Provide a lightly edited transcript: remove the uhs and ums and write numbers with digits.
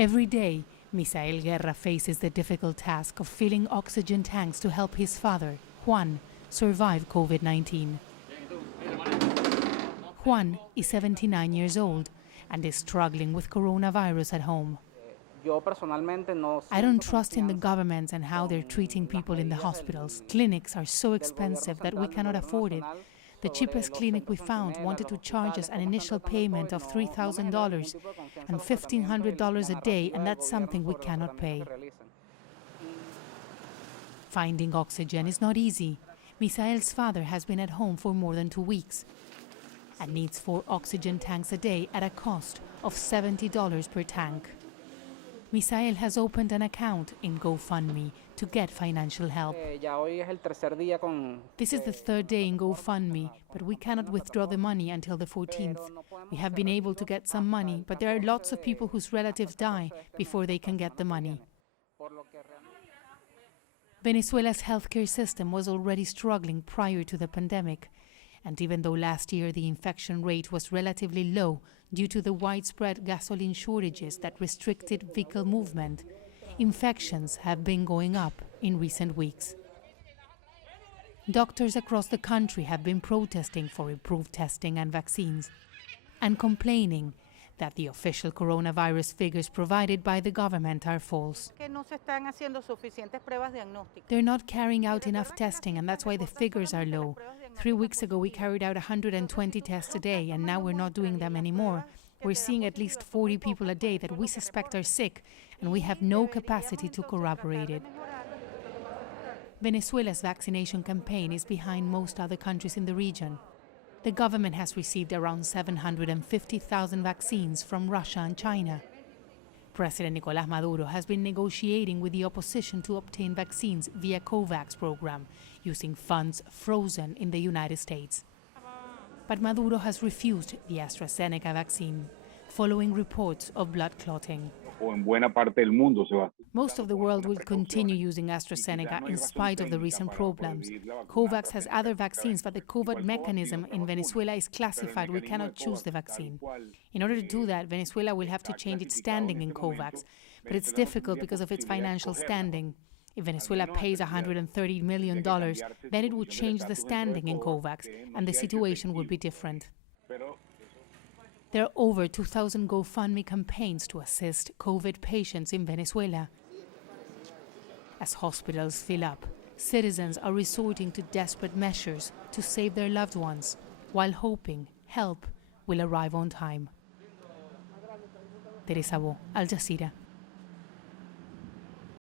Every day, Misael Guerra faces the difficult task of filling oxygen tanks to help his father, Juan, survive COVID-19. Juan is 79 years old and is struggling with coronavirus at home. I don't trust in the government and how they're treating people in the hospitals. Clinics are so expensive that we cannot afford it. The cheapest clinic we found wanted to charge us an initial payment of $3,000 and $1,500 a day, and that's something we cannot pay. Finding oxygen is not easy. Misael's father has been at home for more than 2 weeks and needs 4 oxygen tanks a day at a cost of $70 per tank. Misael has opened an account in GoFundMe to get financial help. This is the 3rd day in GoFundMe, but we cannot withdraw the money until the 14th. We have been able to get some money, but there are lots of people whose relatives die before they can get the money. Venezuela's healthcare system was already struggling prior to the pandemic. And even though last year the infection rate was relatively low due to the widespread gasoline shortages that restricted vehicle movement, infections have been going up in recent weeks. Doctors across the country have been protesting for improved testing and vaccines and complaining that the official coronavirus figures provided by the government are false. They're not carrying out enough testing, and that's why the figures are low. 3 weeks ago, we carried out 120 tests a day, and now we're not doing them anymore. We're seeing at least 40 people a day that we suspect are sick, and we have no capacity to corroborate it. Venezuela's vaccination campaign is behind most other countries in the region. The government has received around 750,000 vaccines from Russia and China. President Nicolás Maduro has been negotiating with the opposition to obtain vaccines via COVAX program, using funds frozen in the United States. But Maduro has refused the AstraZeneca vaccine, following reports of blood clotting. Most of the world will continue using AstraZeneca in spite of the recent problems. COVAX has other vaccines, but the COVID mechanism in Venezuela is classified. We cannot choose the vaccine. In order to do that, Venezuela will have to change its standing in COVAX, but it's difficult because of its financial standing. If Venezuela pays $130 million, then it would change the standing in COVAX, and the situation would be different. There are over 2,000 GoFundMe campaigns to assist COVID patients in Venezuela. As hospitals fill up, citizens are resorting to desperate measures to save their loved ones, while hoping help will arrive on time. Teresa Bo, Al Jazeera.